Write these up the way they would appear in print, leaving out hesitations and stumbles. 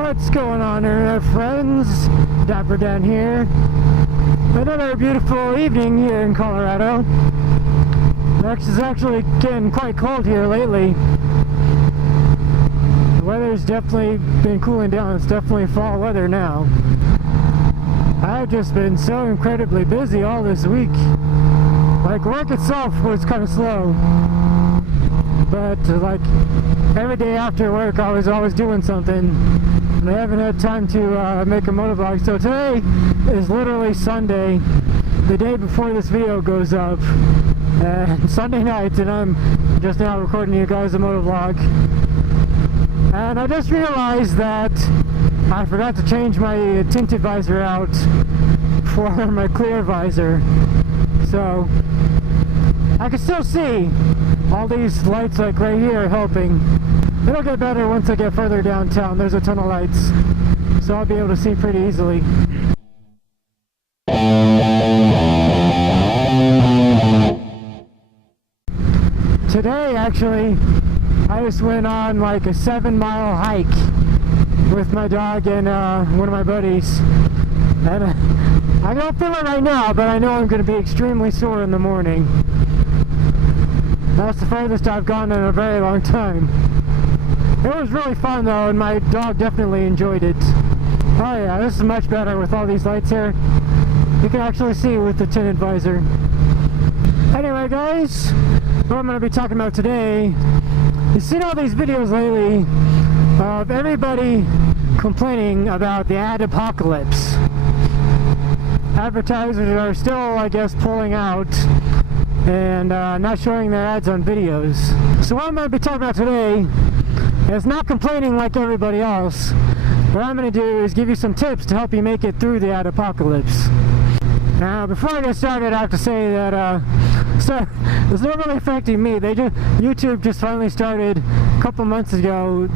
What's going on there, friends? DapperxDan here. Another beautiful evening here in Colorado. It's actually getting quite cold here lately. The weather's definitely been cooling down. It's definitely fall weather now. I've just been so incredibly busy all this week. Like, work itself was kind of slow, but like every day after work I was always doing something, and I haven't had time to make a motovlog. So today is literally Sunday, the day before this video goes up, and Sunday night, and I'm just now recording you guys a motovlog. And I just realized that I forgot to change my tinted visor out for my clear visor, so I can still see all these lights, like right here, helping. It'll get better once I get further downtown. There's a ton of lights, so I'll be able to see pretty easily. Today, actually, I just went on like a 7-mile hike with my dog and one of my buddies. And I don't feel it right now, but I know I'm going to be extremely sore in the morning. That's the furthest I've gone in a very long time. It was really fun though, and my dog definitely enjoyed it. Oh yeah, this is much better with all these lights here. You can actually see with the tinted visor. Anyway guys, what I'm going to be talking about today, you've seen all these videos lately of everybody complaining about the ad apocalypse. Advertisers are still, I guess, pulling out and not showing their ads on videos. So what I'm going to be talking about today is not complaining like everybody else. What I'm going to do is give you some tips to help you make it through the ad apocalypse. Now, before I get started, I have to say that so it's not really affecting me. YouTube just finally started a couple months ago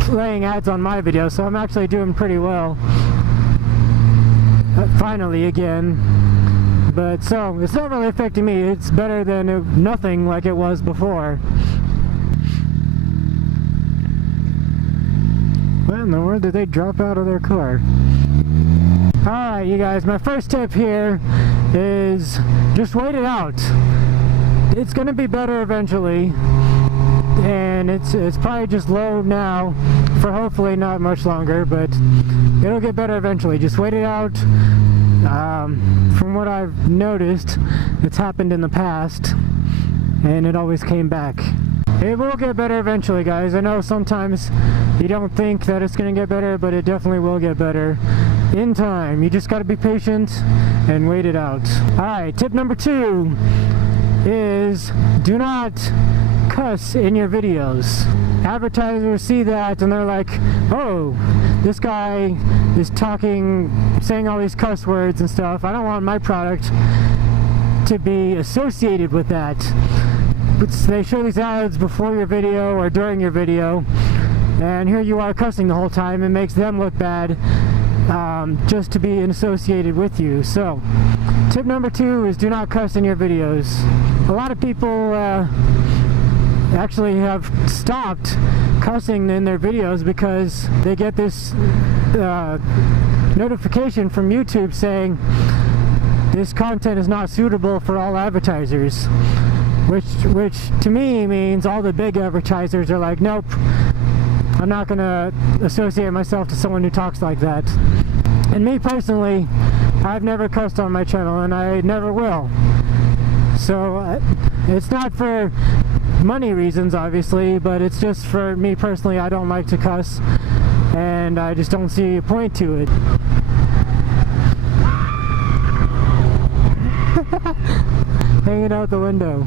playing ads on my videos, so I'm actually doing pretty well. Finally again. But so it's not really affecting me. It's better than nothing like it was before. What in the world did they drop out of their car? Alright you guys, my first tip here is just wait it out. It's gonna be better eventually, and it's probably just low now for hopefully not much longer, but it'll get better eventually. Just wait it out. From what I've noticed, it's happened in the past and it always came back. It will get better eventually, guys. I know sometimes you don't think that it's gonna get better, but it definitely will get better in time. You just gotta be patient and wait it out. Alright, tip number 2 is do not cuss in your videos. Advertisers see that and they're like, oh, this guy is saying all these cuss words and stuff. I don't want my product to be associated with that. But they show these ads before your video or during your video, and here you are cussing the whole time. It makes them look bad just to be associated with you. So tip number 2 is do not cuss in your videos. A lot of people actually have stopped cussing in their videos because they get this notification from YouTube saying this content is not suitable for all advertisers, which to me means all the big advertisers are like, nope, I'm not gonna associate myself to someone who talks like that. And me personally, I've never cussed on my channel and I never will. So it's not for money reasons obviously, but it's just for me personally. I don't like to cuss and I just don't see a point to it. Hanging out the window.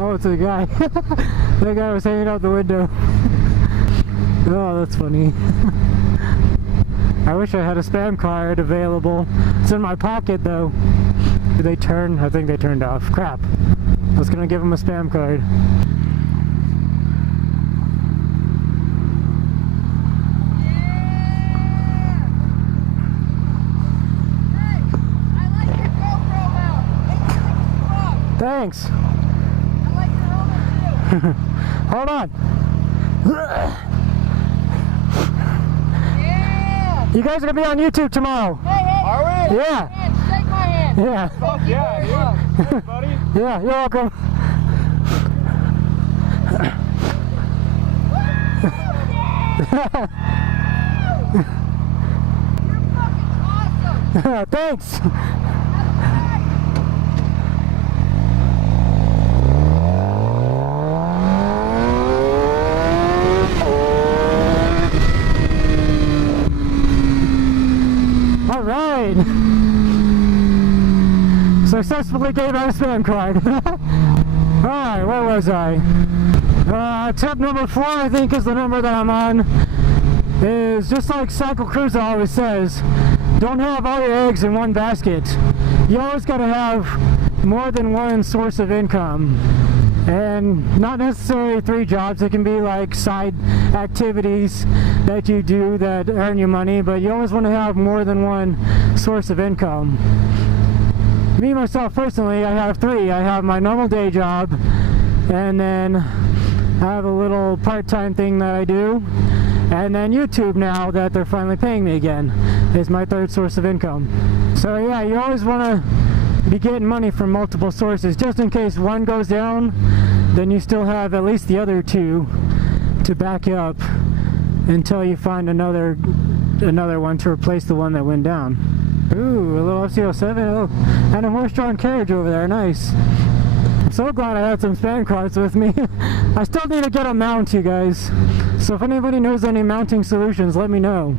Oh, it's a guy. That guy was hanging out the window. Oh, that's funny. I wish I had a spam card available. It's in my pocket though. Did they turn? I think they turned off. Crap. I was gonna give them a spam card. Thanks. Hold on. Yeah. You guys are gonna be on YouTube tomorrow. Hey, Are we? Yeah. shake my hand. Yeah. Fuck yeah, dude. Thanks, buddy. Yeah, you're welcome. You're fucking awesome. Thanks. All right. Successfully gave out a spam card. All right, where was I? Tip number 4, I think, is the number that I'm on. Is just like Cycle Cruiser always says, don't have all your eggs in one basket. You always got to have more than one source of income. And not necessarily 3 jobs. It can be like side activities that you do that earn you money, but you always want to have more than one source of income. Me, myself, personally, I have 3. I have my normal day job, and then I have a little part-time thing that I do, and then YouTube now that they're finally paying me again is my 3rd source of income. So yeah, you always want to be getting money from multiple sources, just in case one goes down, then you still have at least the other 2 to back you up until you find another one to replace the one that went down. Ooh, a little FC07, oh, and a horse-drawn carriage over there, nice. I'm so glad I had some spam cards with me. I still need to get a mount, you guys. So if anybody knows any mounting solutions, let me know.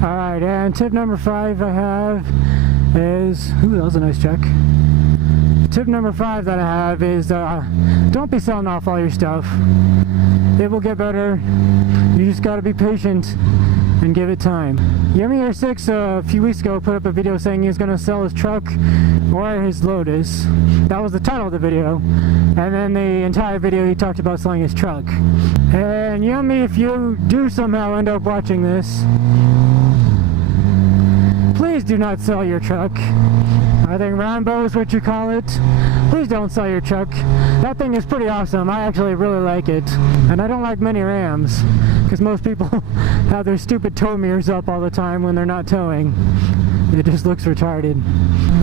Alright, and tip number 5 I have is... Ooh, that was a nice check. Tip number 5 that I have is don't be selling off all your stuff. It will get better. You just gotta be patient and give it time. Yummy6 a few weeks ago put up a video saying he was gonna sell his truck or his Lotus. That was the title of the video. And then the entire video he talked about selling his truck. And Yummy, if you do somehow end up watching this, please do not sell your truck. I think Rambo is what you call it. Please don't sell your truck. That thing is pretty awesome. I actually really like it. And I don't like many Rams, because most people have their stupid tow mirrors up all the time when they're not towing. It just looks retarded.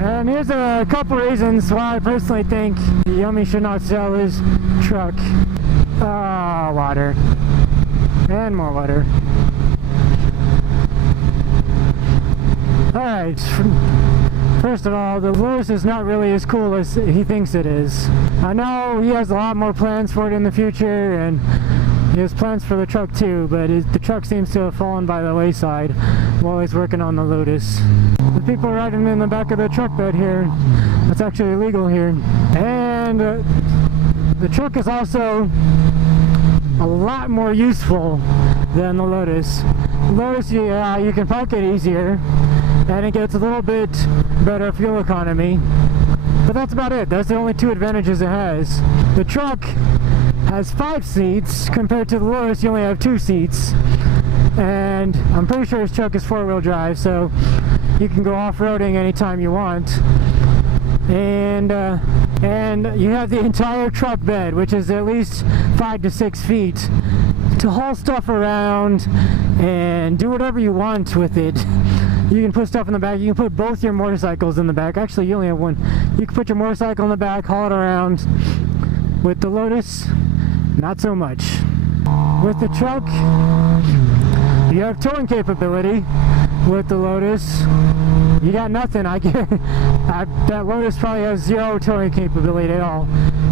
And here's a couple reasons why I personally think Yummy should not sell his truck. Ah, water. And more water. Alright. First of all, the Lotus is not really as cool as he thinks it is. I know he has a lot more plans for it in the future, and he has plans for the truck too, but the truck seems to have fallen by the wayside while he's working on the Lotus. The people riding in the back of the truck bed here, that's actually illegal here. And the truck is also a lot more useful than the Lotus. Lotus, yeah, you can park it easier, and it gets a little bit better fuel economy, but that's about it. That's the only 2 advantages it has. The truck has 5 seats compared to the Lotus. You only have 2 seats, and I'm pretty sure his truck is 4-wheel drive, so you can go off-roading anytime you want. And you have the entire truck bed, which is at least 5 to 6 feet, to haul stuff around and do whatever you want with it. You can put stuff in the back. You can put both your motorcycles in the back. Actually, you only have one. You can put your motorcycle in the back, haul it around. With the Lotus, not so much. With the truck, you have towing capability. With the Lotus, you got nothing. That Lotus probably has 0 towing capability at all.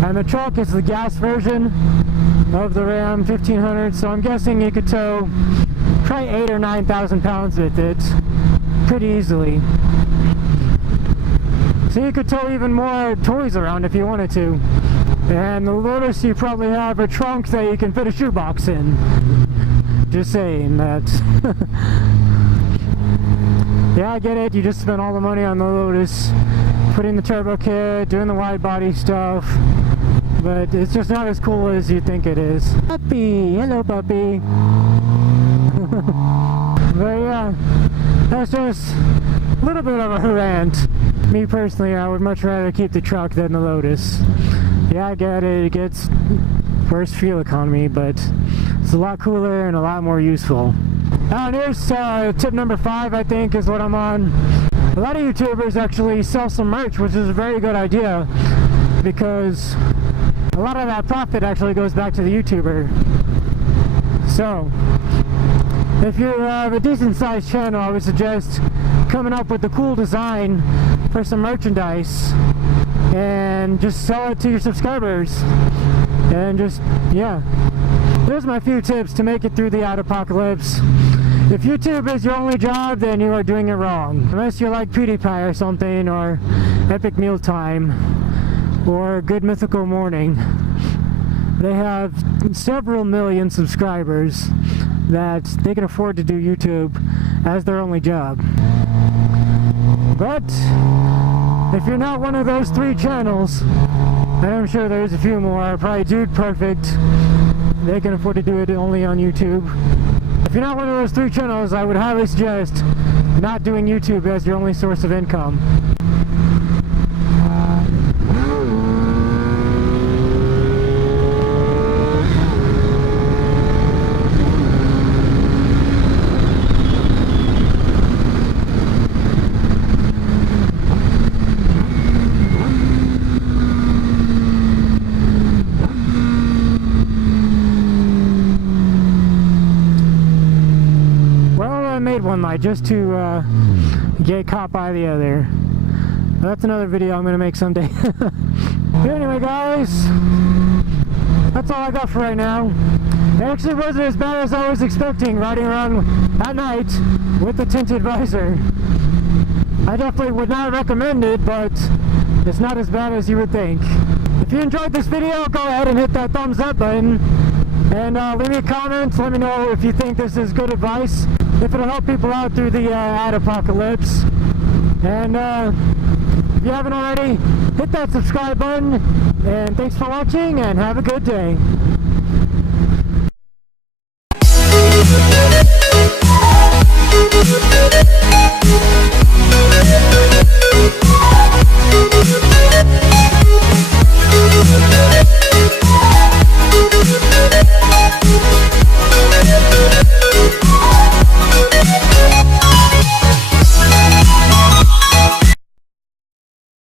And the truck is the gas version of the Ram 1500, so I'm guessing you could tow probably 8,000 or 9,000 pounds with it pretty easily. So you could tow even more toys around if you wanted to. And the Lotus, you probably have a trunk that you can fit a shoebox in. Just saying that. Yeah, I get it. You just spent all the money on the Lotus, putting the turbo kit, doing the wide body stuff, but it's just not as cool as you think it is. Puppy! Hello, puppy! But yeah, that's just a little bit of a rant. Me personally, I would much rather keep the truck than the Lotus. Yeah, I get it. It gets worse fuel economy, but it's a lot cooler and a lot more useful. Now here's tip number 5, I think, is what I'm on. A lot of YouTubers actually sell some merch, which is a very good idea, because a lot of that profit actually goes back to the YouTuber. So, if you have a decent sized channel, I would suggest coming up with a cool design for some merchandise and just sell it to your subscribers. And just, yeah. There's my few tips to make it through the ad apocalypse. If YouTube is your only job, then you are doing it wrong. Unless you're like PewDiePie or something, or Epic Mealtime, or Good Mythical Morning. They have several million subscribers that they can afford to do YouTube as their only job. But if you're not one of those 3 channels, and I'm sure there's a few more, probably Dude Perfect, they can afford to do it only on YouTube. If you're not one of those 3 channels, I would highly suggest not doing YouTube as your only source of income. One light just to get caught by the other. That's another video I'm gonna make someday. Anyway, guys, that's all I got for right now. It actually wasn't as bad as I was expecting riding around at night with the tinted visor. I definitely would not recommend it, but it's not as bad as you would think. If you enjoyed this video, go ahead and hit that thumbs up button and leave me a comment. Let me know if you think this is good advice, if it'll help people out through the ad apocalypse. And if you haven't already, hit that subscribe button. And thanks for watching, and have a good day.